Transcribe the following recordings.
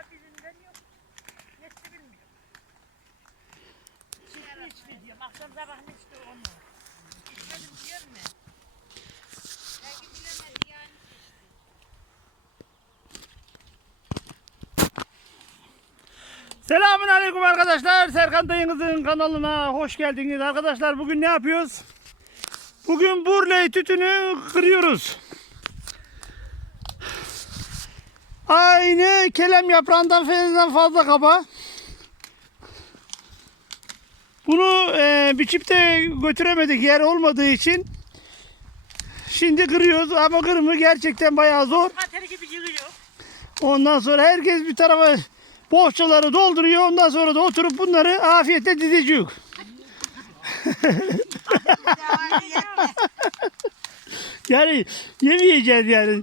Vallahi birinden yok. Yetti bilmiyorum. Çiftli içti diyorum. Akşam sabah ne içti onu. İçmedim diyorum ne? Belki bilemedi yani. Selamun Aleyküm arkadaşlar. Serkan dayınızın kanalına hoş geldiniz. Arkadaşlar bugün ne yapıyoruz? Bugün burley tütünü kırıyoruz. Aynı kelem yaprağından fazla fazla kaba. Bunu e, biçip de götüremedik yer olmadığı için. Şimdi kırıyoruz ama kırımı gerçekten bayağı zor. Pateri gibi yığıyor. Ondan sonra herkes bir tarafa bohçaları dolduruyor. Ondan sonra da oturup bunları afiyetle dizecek. yani yemeyeceğiz yani.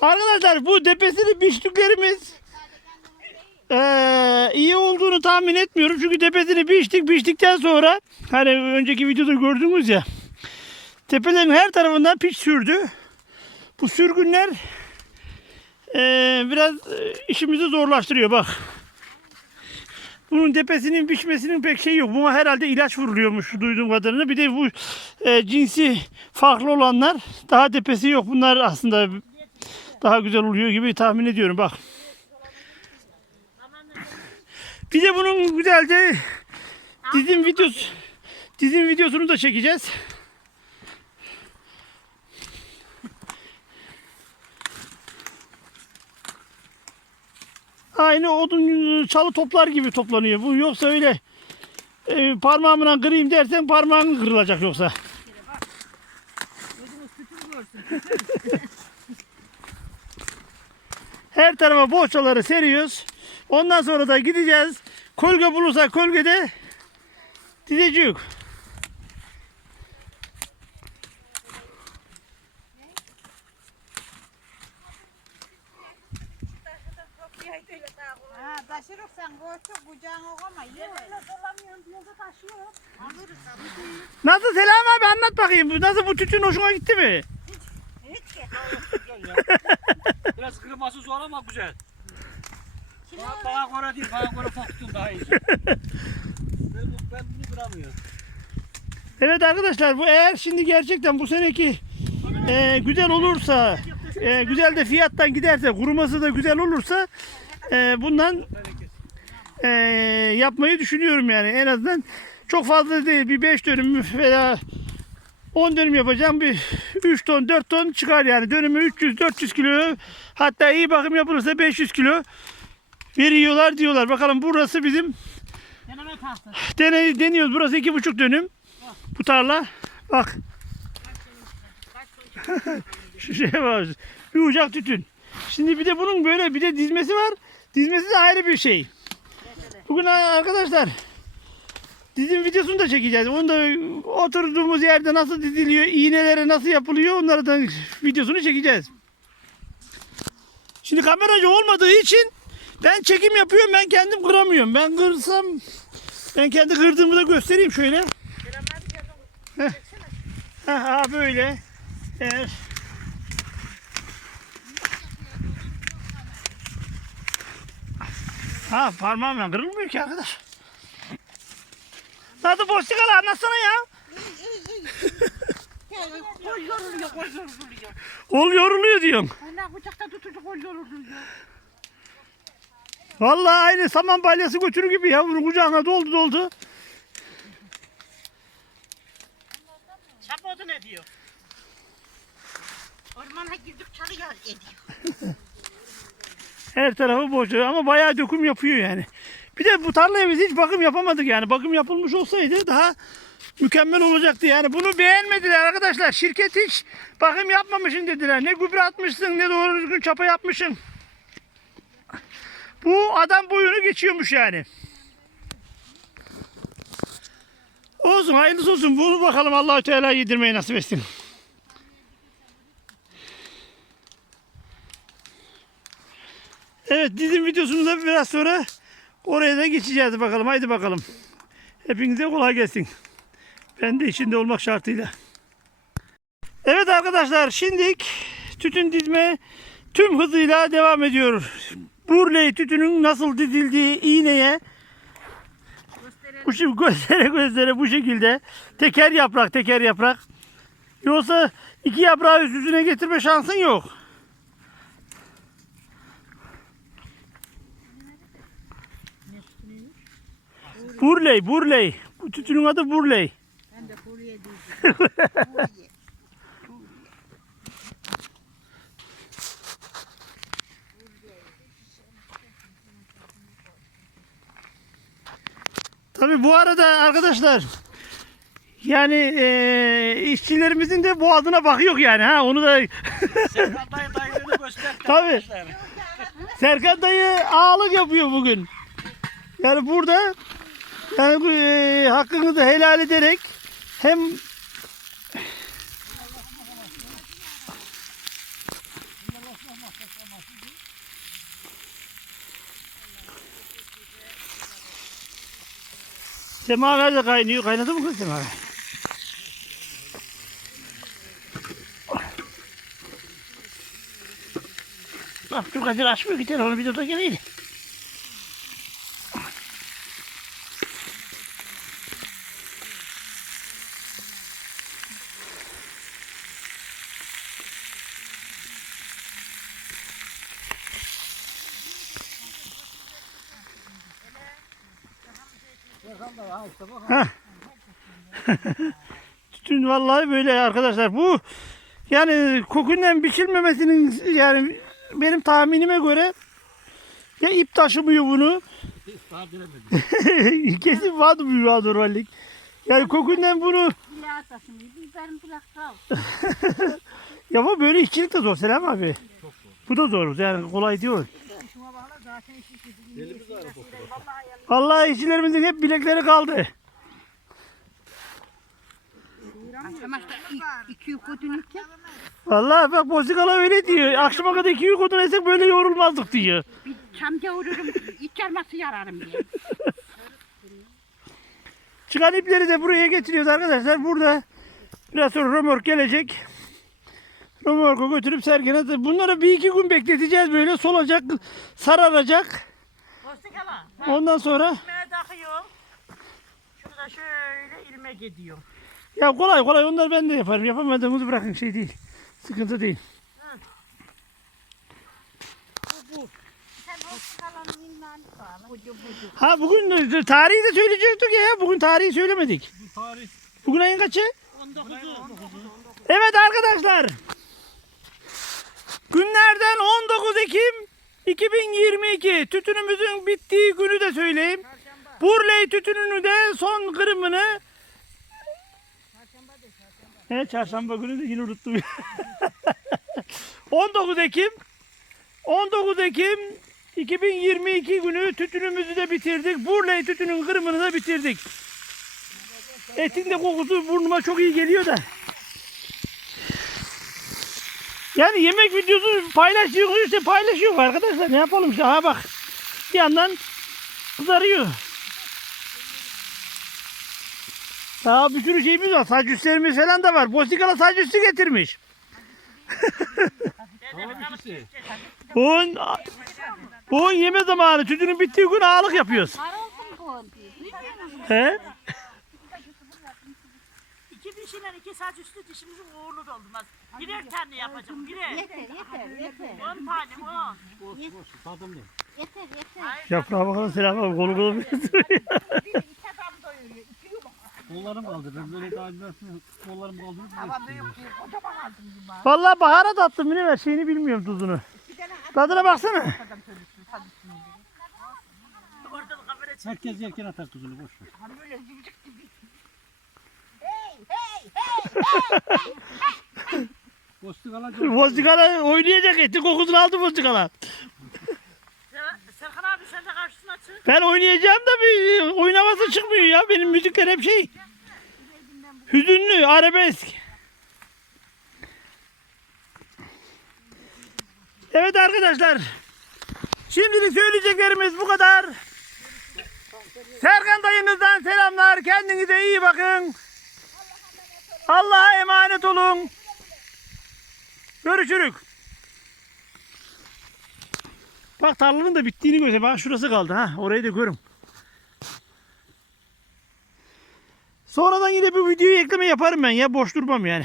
Arkadaşlar bu tepesini biçtiklerimiz eee, iyi olduğunu tahmin etmiyorum. Çünkü tepesini biçtik. Biçtikten sonra hani önceki videoda gördünüz ya tepelerin her tarafından piç sürdü. Bu sürgünler ee, biraz e, işimizi zorlaştırıyor bak. Bunun tepesinin biçmesinin pek şey yok. Buna herhalde ilaç vuruluyormuş duyduğum kadarıyla. Bir de bu e, cinsi farklı olanlar daha tepesi yok. Bunlar aslında daha güzel oluyor gibi tahmin ediyorum bak. Bir de bunun güzelce dizim videosu dizim videosunu da çekeceğiz. Aynı odun çalı toplar gibi toplanıyor. Bu yoksa öyle e, parmağımla kırayım dersen parmağın kırılacak yoksa. Her tarafa bohçaları seriyoruz. Ondan sonra da gideceğiz. Kolge bulursak kolgede alırız. Nasıl Selam abi anlat bakayım. Nasıl bu tütün hoşuna gitti mi? Hiç ki. Biraz kırılması zor ama güzel. Bana, bana göre değil, bana göre faktun daha iyi. ben, bu- ben bunu kıramıyorum. Evet arkadaşlar bu eğer şimdi gerçekten bu seneki e, güzel olursa e, güzel de fiyattan giderse kuruması da güzel olursa e, bundan e, yapmayı düşünüyorum yani en azından çok fazla değil bir 5 dönüm veya 10 dönüm yapacağım bir 3 ton 4 ton çıkar yani dönümü 300-400 kilo hatta iyi bakım yapılırsa 500 kilo veriyorlar diyorlar bakalım burası bizim Deneme tahtı. Dene, deniyoruz. Burası iki buçuk dönüm. Bu tarla. Bak. Şu şey var. Bir ucak tütün. Şimdi bir de bunun böyle bir de dizmesi var. Dizmesi de ayrı bir şey. Bugün arkadaşlar dizim videosunu da çekeceğiz. Onu da oturduğumuz yerde nasıl diziliyor, iğneleri nasıl yapılıyor onları da videosunu çekeceğiz. Şimdi kameracı olmadığı için ben çekim yapıyorum ben kendim kıramıyorum. Ben kırsam ben kendi kırdığımı da göstereyim şöyle. Heh. Heh, ha böyle. Evet. Ha parmağımla kırılmıyor ki arkadaş. Nasıl boş çıkar anlatsana ya. Kol yoruluyor, kol yoruluyor. Ol yoruluyor diyorsun. Allah bıçakta tutucu kol yoruluyor. Vallahi aynı saman balyası götürü gibi ya. Bunun kucağına doldu doldu. Şapodu ne diyor? Ormana girdik çalıyor ediyor. Her tarafı boş ama bayağı döküm yapıyor yani. Bir de bu tarlaya biz hiç bakım yapamadık yani. Bakım yapılmış olsaydı daha mükemmel olacaktı yani. Bunu beğenmediler arkadaşlar. Şirket hiç bakım yapmamışsın dediler. Ne gübre atmışsın ne doğru düzgün çapa yapmışsın. Bu adam boyunu geçiyormuş yani. Olsun hayırlısı olsun. Bunu bakalım Allahü Teala yedirmeyi nasip etsin. Evet dizim videosunu da biraz sonra oraya da geçeceğiz bakalım. Haydi bakalım. Hepinize kolay gelsin. Ben de içinde olmak şartıyla. Evet arkadaşlar şimdilik tütün dizme tüm hızıyla devam ediyor. Burley tütünün nasıl dizildiği iğneye bu göstere göstere bu şekilde teker yaprak teker yaprak. Yoksa iki yaprağı üst üstüne getirme şansın yok. Burley, Burley. Bu tütünün adı Burley. Ben de buraya diyeceğim. Tabii bu arada arkadaşlar yani eee, işçilerimizin de boğazına bakıyor yani ha onu da Serkan dayı dayılığını göster. Tabii. Serkan dayı ağalık yapıyor bugün. Yani burada yani eee, hakkınızı helal ederek hem Semaver de kaynıyor. Kaynadı mı kız semaver? Bak şu Kadir açmıyor ki telefonu bir de geleydi. Tütün vallahi böyle arkadaşlar. Bu yani kokundan biçilmemesinin yani benim tahminime göre ya ip taşımıyor bunu. Kesin vardı bir normallik. Yani kokundan bunu ya ama böyle işçilik de zor Selam abi. Bu da zor yani kolay değil. Elimiz ağrı kokuyor. Vallahi işçilerimizin hep bilekleri kaldı. Ama işte iki yük ödünürken Vallahi bak Bozikala öyle diyor. Akşama kadar iki yük odun etsek böyle yorulmazdık diyor. bir çamca vururum. İç yarması yararım diye. Çıkan ipleri de buraya getiriyoruz arkadaşlar. Burada biraz sonra römork gelecek. Römorku götürüp Sergen'e bunları bir iki gün bekleteceğiz böyle solacak, sararacak. Ondan sonra İlmeğe takıyorum. Şunu da şöyle ilmek ediyorum. ya kolay kolay onları ben de yaparım. Yapamadığımızı bırakın şey değil. Sıkıntı değil. Sen. Ha bugün de- tarihi de söyleyecektik ya. Bugün tarihi söylemedik. Bu tarih. Bugün ayın kaçı? 19'u. Evet arkadaşlar. Günlerden 19 Ekim 2022 tütünümüzün bittiği günü de söyleyeyim. Burley tütününü de son kırımını He, çarşamba günü de yine unuttum. 19 Ekim 19 Ekim 2022 günü tütünümüzü de bitirdik. Burley tütünün kırımını da bitirdik. Etin de kokusu burnuma çok iyi geliyor da. Yani yemek videosu paylaşıyor işte paylaşıyor arkadaşlar. Ne yapalım işte ha bak. Bir yandan kızarıyor. Daha bir sürü şeyimiz var. Saç üstlerimiz falan da var. Bostikala saç üstü getirmiş. Bugün, bugün yeme zamanı. Tütünün bittiği gün ağalık yapıyoruz. He? Dişiyle iki saç üstü dişimizin uğurlu doldurmaz. Birer tane yapacağım. Birer. Yeter yeter yeter. On tane mi on? Boş boş. Tadımlı. Yeter yeter. Yaprağa bakalım selam abi. Kolu kolu Kollarım kaldı. Ben böyle daha öncesinde kollarım kaldırıp Ama büyük büyük kocaman aldım gibi. Vallahi baharat attım yine ver şeyini bilmiyorum tuzunu. Tadına baksana. Herkes yerken atar tuzunu boş ver. Boşluk alacak. Bostikala oynayacak etti kokusunu aldı Bostikala. Ser- Serkan abi sen de karşısına çık. Ben oynayacağım da bir oynaması çıkmıyor ya. Benim müzikler hep şey. Hüzünlü, arabesk. Evet arkadaşlar. Şimdilik söyleyeceklerimiz bu kadar. Serkan dayınızdan selamlar. Kendinize iyi bakın. Allah'a emanet olun. Görüşürük. Bak tarlanın da bittiğini göster. Bak şurası kaldı ha. Orayı da görün. Sonradan yine bir videoyu ekleme yaparım ben ya. Boş durmam yani.